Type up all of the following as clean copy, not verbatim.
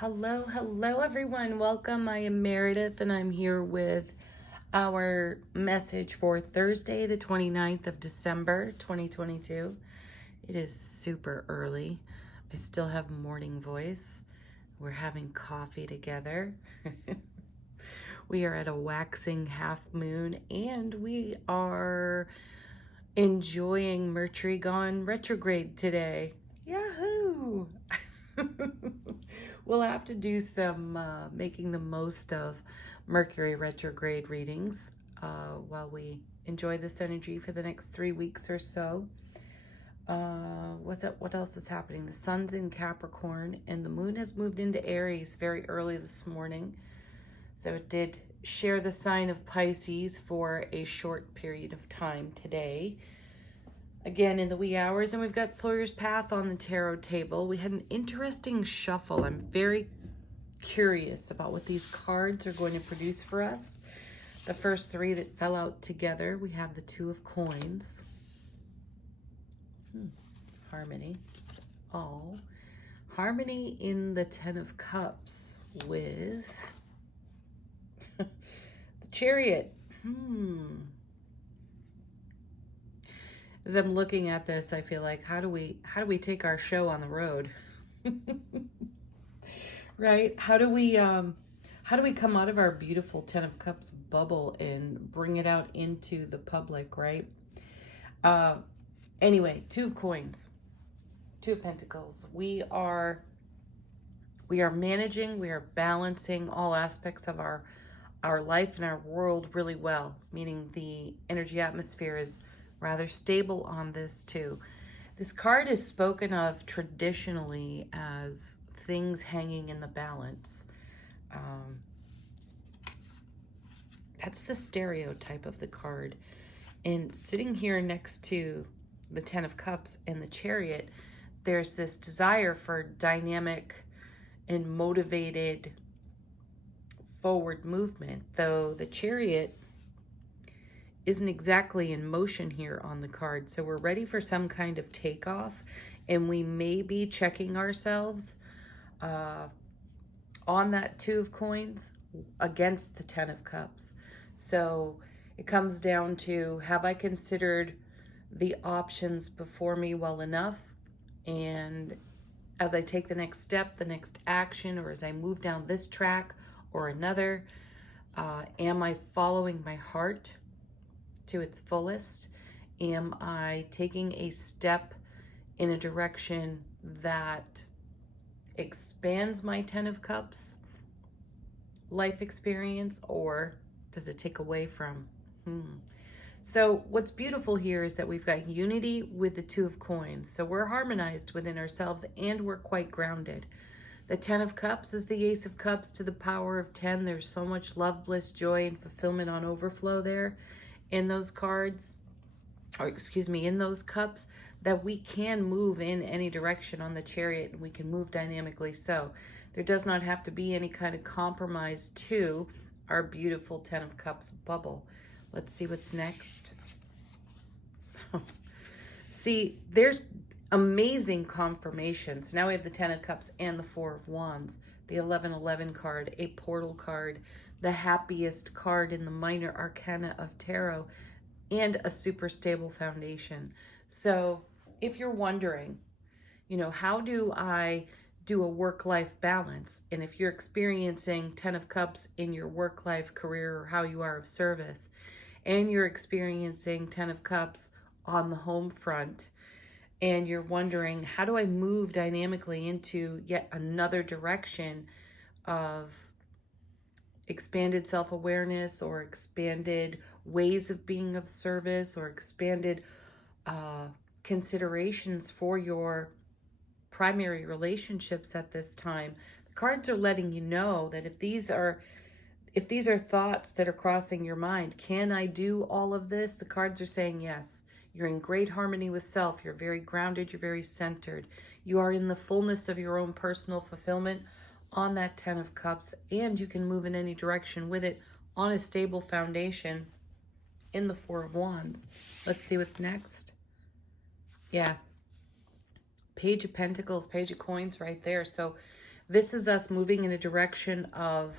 Hello everyone. Welcome. I am Meredith and I'm here with our message for Thursday, the 29th of December, 2022. It is super early. I still have morning voice. We're having coffee together. We are at a waxing half moon and we are enjoying Mercury gone retrograde today. Yahoo! We'll have to do some making the most of Mercury retrograde readings while we enjoy this energy for the next 3 weeks or so. What else is happening? The sun's in Capricorn and the moon has moved into Aries very early this morning. So it did share the sign of Pisces for a short period of time today. Again, in the wee hours, and we've got Sawyer's Path on the tarot table. We had an interesting shuffle. I'm very curious about what these cards are going to produce for us. The first three that fell out together, we have the Two of Coins. Harmony. Oh, harmony in the Ten of Cups with the Chariot. As I'm looking at this, I feel like how do we take our show on the road? Right? How do we come out of our beautiful Ten of Cups bubble and bring it out into the public, right? Anyway, Two of Coins, Two of Pentacles. We are managing, we are balancing all aspects of our life and our world really well, meaning the energy atmosphere is rather stable on this too. This card is spoken of traditionally as things hanging in the balance. That's the stereotype of the card. And sitting here next to the Ten of Cups and the Chariot, there's this desire for dynamic and motivated forward movement, though the Chariot isn't exactly in motion here on the card. So we're ready for some kind of takeoff, and we may be checking ourselves on that Two of Coins against the Ten of Cups. So it comes down to, have I considered the options before me well enough? And as I take the next step, the next action, or as I move down this track or another, am I following my heart to its fullest? Am I taking a step in a direction that expands my Ten of Cups life experience, or does it take away from? So what's beautiful here is that we've got unity with the Two of Coins. So we're harmonized within ourselves and we're quite grounded. The Ten of Cups is the Ace of Cups to the power of 10. There's so much love, bliss, joy, and fulfillment on overflow there in those cards, or excuse me, in those cups, that we can move in any direction on the Chariot, and we can move dynamically. So there does not have to be any kind of compromise to our beautiful Ten of Cups bubble. Let's see what's next. See, there's amazing confirmation. So now we have the Ten of Cups and the Four of Wands, the 1111 card, a portal card, the happiest card in the minor arcana of tarot, and a super stable foundation. So if you're wondering, how do I do a work-life balance? And if you're experiencing Ten of Cups in your work-life career, or how you are of service, and you're experiencing Ten of Cups on the home front, and you're wondering, how do I move dynamically into yet another direction of expanded self-awareness, or expanded ways of being of service, or expanded considerations for your primary relationships at this time? The cards are letting you know that if these are thoughts that are crossing your mind, can I do all of this? The cards are saying yes. You're in great harmony with self. You're very grounded. You're very centered. You are in the fullness of your own personal fulfillment on that Ten of Cups, and you can move in any direction with it on a stable foundation in the Four of Wands. Let's see what's next. Yeah. Page of Pentacles, Page of Coins right there. So This is us moving in a direction of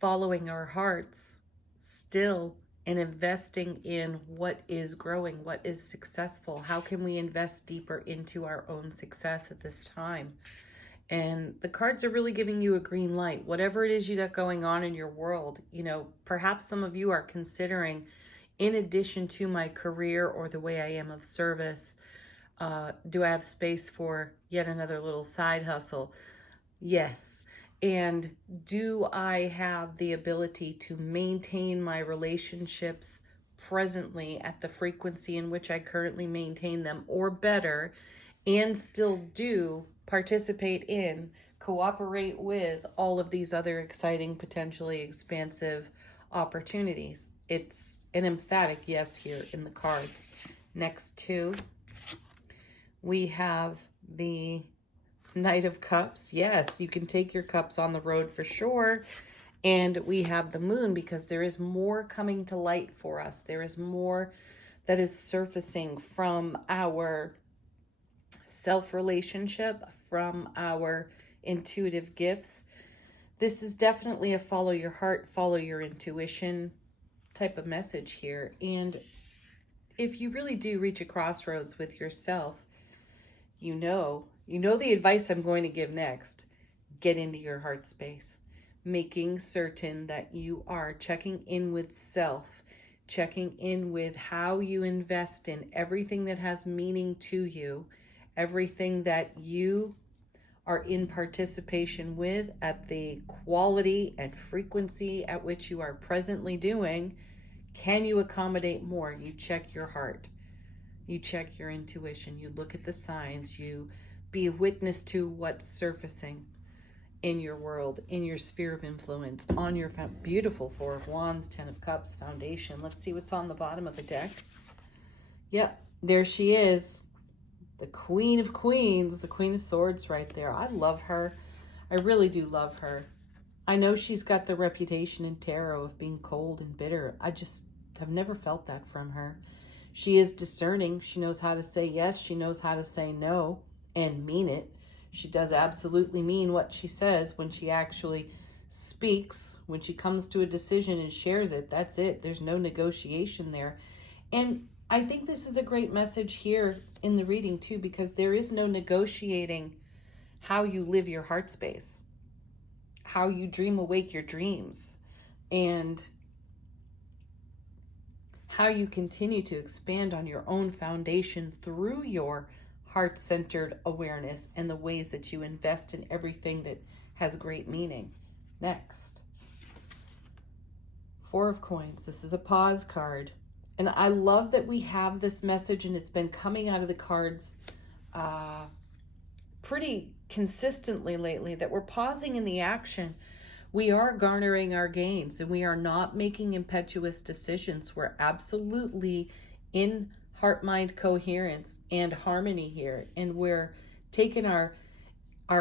following our hearts still and investing in what is growing, what is successful. How can we invest deeper into our own success at this time? And the cards are really giving you a green light. Whatever it is you got going on in your world, perhaps some of you are considering, in addition to my career or the way I am of service, do I have space for yet another little side hustle? Yes. And do I have the ability to maintain my relationships presently at the frequency in which I currently maintain them, or better, and still do participate in, cooperate with all of these other exciting, potentially expansive opportunities? It's an emphatic yes here in the cards. Next to, we have the Knight of Cups. Yes, you can take your cups on the road for sure. And we have the Moon, because there is more coming to light for us. There is more that is surfacing from our self-relationship, from our intuitive gifts. This is definitely a follow your heart, follow your intuition type of message here. And if you really do reach a crossroads with yourself, you know the advice I'm going to give next. Get into your heart space, making certain that you are checking in with self, checking in with how you invest in everything that has meaning to you, everything that you are in participation with at the quality and frequency at which you are presently doing. Can you accommodate more? You check your heart. You check your intuition. You look at the signs. You be a witness to what's surfacing in your world, in your sphere of influence, on your beautiful Four of Wands, Ten of Cups foundation. Let's see what's on the bottom of the deck. Yep, there she is. The Queen of Queens, the Queen of Swords right there. I love her. I really do love her. I know she's got the reputation in tarot of being cold and bitter. I just have never felt that from her. She is discerning. She knows how to say yes. She knows how to say no and mean it. She does absolutely mean what she says when she actually speaks. When she comes to a decision and shares it, that's it. There's no negotiation there. And I think this is a great message here in the reading too, because there is no negotiating how you live your heart space, how you dream awake your dreams, and how you continue to expand on your own foundation through your heart-centered awareness and the ways that you invest in everything that has great meaning. Next, Four of Coins. This is a pause card. And I love that we have this message, and it's been coming out of the cards pretty consistently lately, that we're pausing in the action. We are garnering our gains, and we are not making impetuous decisions. We're absolutely in heart-mind coherence and harmony here, and we're taking our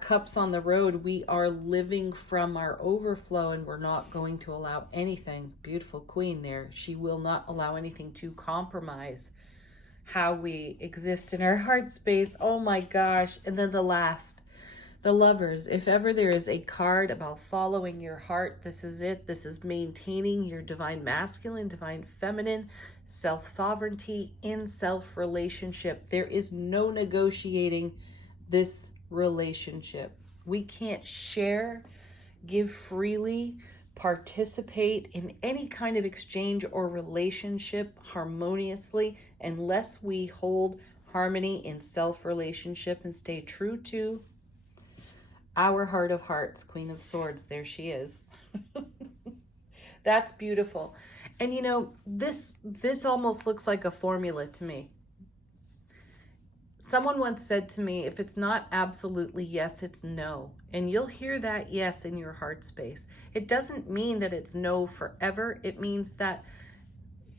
cups on the road. We are living from our overflow, and we're not going to allow anything. Beautiful Queen there. She will not allow anything to compromise how we exist in our heart space. Oh my gosh. And then the last, the Lovers. If ever there is a card about following your heart, this is it. This is maintaining your divine masculine, divine feminine, self-sovereignty in self-relationship. There is no negotiating this relationship. We can't share, give freely, participate in any kind of exchange or relationship harmoniously unless we hold harmony in self-relationship and stay true to our heart of hearts. Queen of Swords, there she is. That's beautiful. And this almost looks like a formula to me. Someone once said to me, if it's not absolutely yes, it's no. And you'll hear that yes in your heart space. It doesn't mean that it's no forever. It means that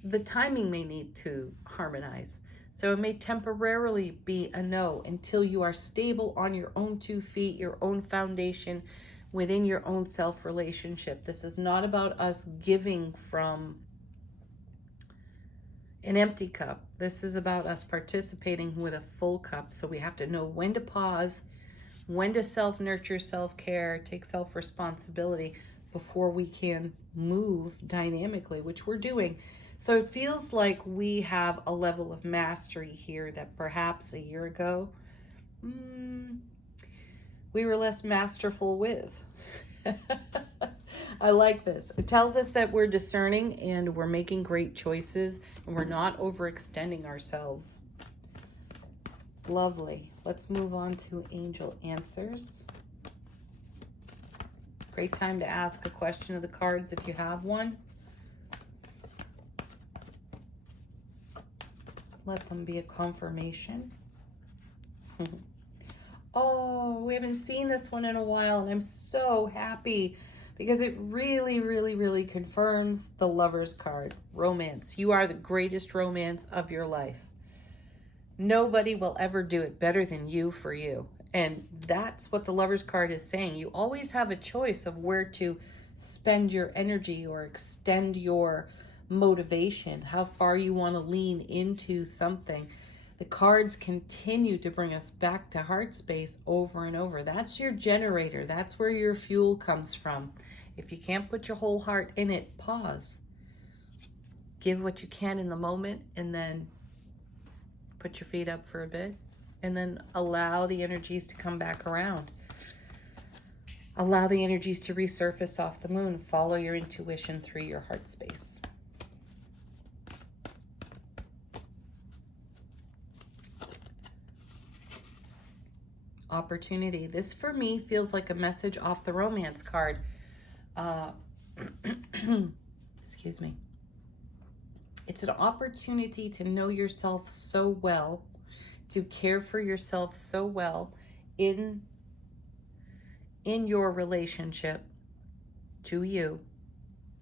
the timing may need to harmonize. So it may temporarily be a no until you are stable on your own 2 feet, your own foundation, within your own self-relationship. This is not about us giving from an empty cup. This is about us participating with a full cup. So we have to know when to pause, when to self-nurture, self-care, take self-responsibility before we can move dynamically, which we're doing. So it feels like we have a level of mastery here that perhaps a year ago, we were less masterful with. I like this. It tells us that we're discerning and we're making great choices and we're not overextending ourselves. Lovely. Let's move on to angel answers. Great time to ask a question of the cards if you have one. Let them be a confirmation. Oh, we haven't seen this one in a while, and I'm so happy because it really, really, really confirms the Lover's card. Romance. You are the greatest romance of your life. Nobody will ever do it better than you for you. And that's what the Lover's card is saying. You always have a choice of where to spend your energy or extend your motivation, how far you want to lean into something. The cards continue to bring us back to heart space over and over. That's your generator. That's where your fuel comes from. If you can't put your whole heart in it, pause. Give what you can in the moment and then put your feet up for a bit and then allow the energies to come back around. Allow the energies to resurface off the moon. Follow your intuition through your heart space. Opportunity. This for me feels like a message off the romance card. Excuse me. It's an opportunity to know yourself so well, to care for yourself so well in your relationship to you,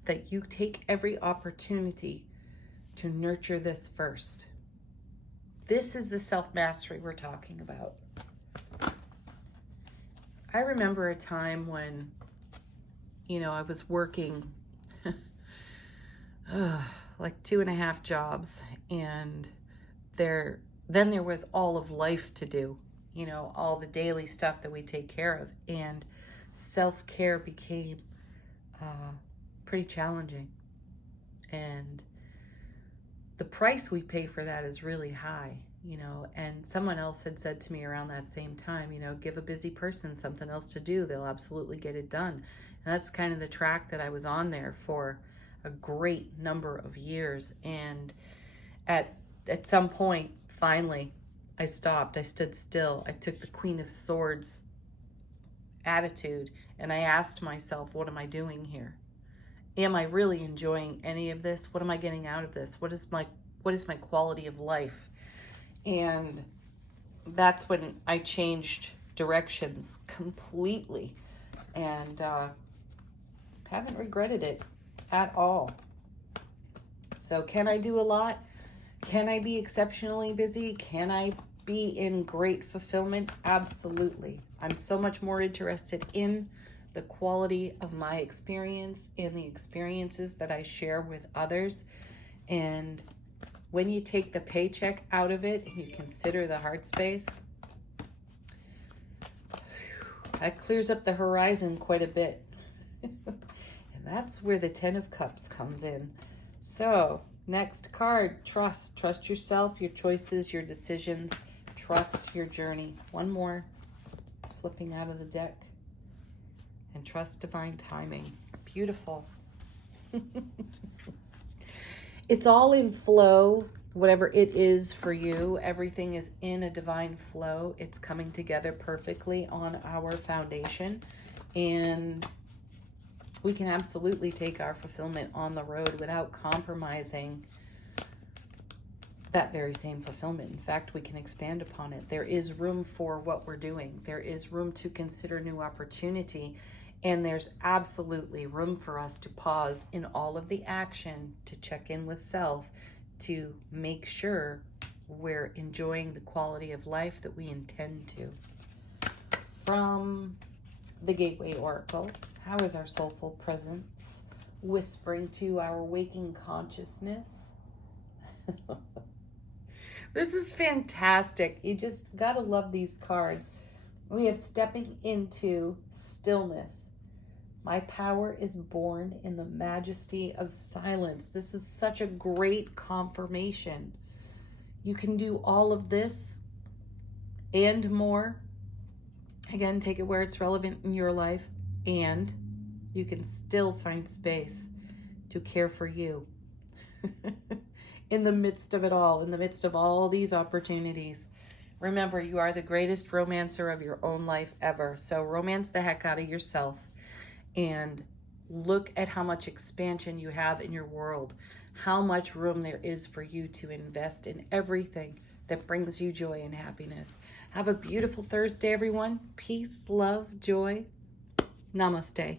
that you take every opportunity to nurture this first. This is the self-mastery we're talking about. I remember a time when, I was working like 2.5 jobs, and then there was all of life to do, all the daily stuff that we take care of, and self-care became pretty challenging, and the price we pay for that is really high. And someone else had said to me around that same time, give a busy person something else to do, they'll absolutely get it done. And that's kind of the track that I was on there for a great number of years. And at some point, finally, I stopped. I stood still. I took the Queen of Swords attitude and I asked myself, what am I doing here? Am I really enjoying any of this? What am I getting out of this? What is my quality of life? And that's when I changed directions completely, and haven't regretted it at all. So can I do a lot? Can I be exceptionally busy? Can I be in great fulfillment? Absolutely. I'm so much more interested in the quality of my experience and the experiences that I share with others. And when you take the paycheck out of it and you consider the heart space, that clears up the horizon quite a bit. And that's where the 10 of Cups comes in. So, next card, trust. Trust yourself, your choices, your decisions. Trust your journey. One more, flipping out of the deck. And trust divine timing. Beautiful. It's all in flow, whatever it is for you. Everything is in a divine flow. It's coming together perfectly on our foundation. And we can absolutely take our fulfillment on the road without compromising that very same fulfillment. In fact, we can expand upon it. There is room for what we're doing. There is room to consider new opportunity. And there's absolutely room for us to pause in all of the action, to check in with self, to make sure we're enjoying the quality of life that we intend to. From the Gateway Oracle, how is our soulful presence whispering to our waking consciousness? This is fantastic. You just gotta love these cards. We have stepping into stillness. My power is born in the majesty of silence. This is such a great confirmation. You can do all of this and more. Again, take it where it's relevant in your life, and you can still find space to care for you in the midst of it all, in the midst of all these opportunities. Remember, you are the greatest romancer of your own life ever. So romance the heck out of yourself and look at how much expansion you have in your world, how much room there is for you to invest in everything that brings you joy and happiness. Have a beautiful Thursday, everyone. Peace, love, joy. Namaste.